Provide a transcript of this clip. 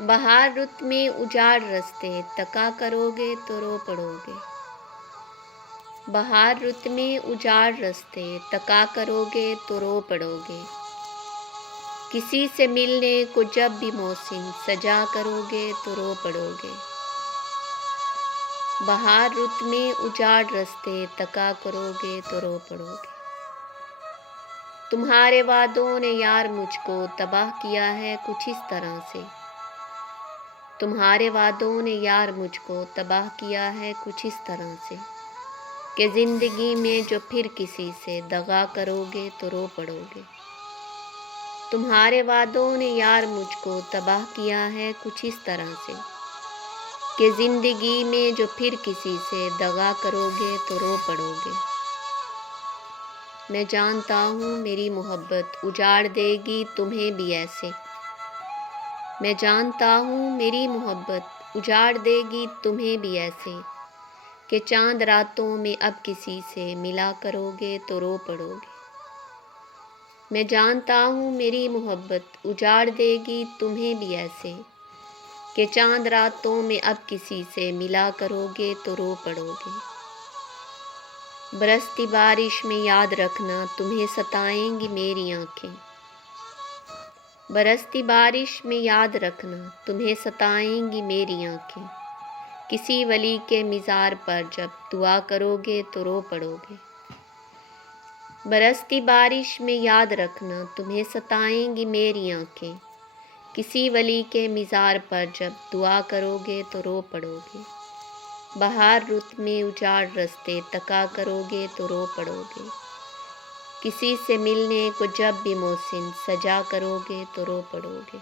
बहार रुत में उजाड़ रस्ते, तका करोगे तो रो पड़ोगे। बहार रुत में उजाड़ रस्ते, तका करोगे तो रो पड़ोगे। किसी से मिलने को जब भी मौसिम सजा करोगे तो रो पड़ोगे। बहार रुत में उजाड़ रस्ते, तका करोगे तो रो पड़ोगे। तुम्हारे वादों ने यार मुझको तबाह किया है कुछ इस तरह से। तुम्हारे वादों ने यार मुझको तबाह किया है कुछ इस तरह से कि ज़िंदगी में जो फिर किसी से दगा करोगे तो रो पड़ोगे। तुम्हारे वादों ने यार मुझको तबाह किया है कुछ इस तरह से कि ज़िंदगी में जो फिर किसी से दगा करोगे तो रो पड़ोगे। मैं जानता हूँ मेरी मोहब्बत उजाड़ देगी तुम्हें भी ऐसे। मैं जानता हूँ मेरी मोहब्बत उजाड़ देगी तुम्हें भी ऐसे कि चांद रातों में अब किसी से मिला करोगे तो रो पड़ोगे। मैं जानता हूँ मेरी मोहब्बत उजाड़ देगी तुम्हें भी ऐसे कि चांद रातों में अब किसी से मिला करोगे तो रो पड़ोगे। बरसती बारिश में याद रखना तुम्हें सताएंगी मेरी आँखें। बरसती बारिश में याद रखना तुम्हें सताएंगी मेरी आँखें। किसी वली के मिज़ार पर जब दुआ करोगे तो रो पड़ोगे। बरसती बारिश में याद रखना तुम्हें सताएंगी मेरी आँखें। किसी वली के मिज़ार पर जब दुआ करोगे तो रो पड़ोगे। बहार रुत में उजाड़ रस्ते, तका करोगे तो रो पड़ोगे। किसी से मिलने को जब भी मौसिम सजा करोगे तो रो पड़ोगे।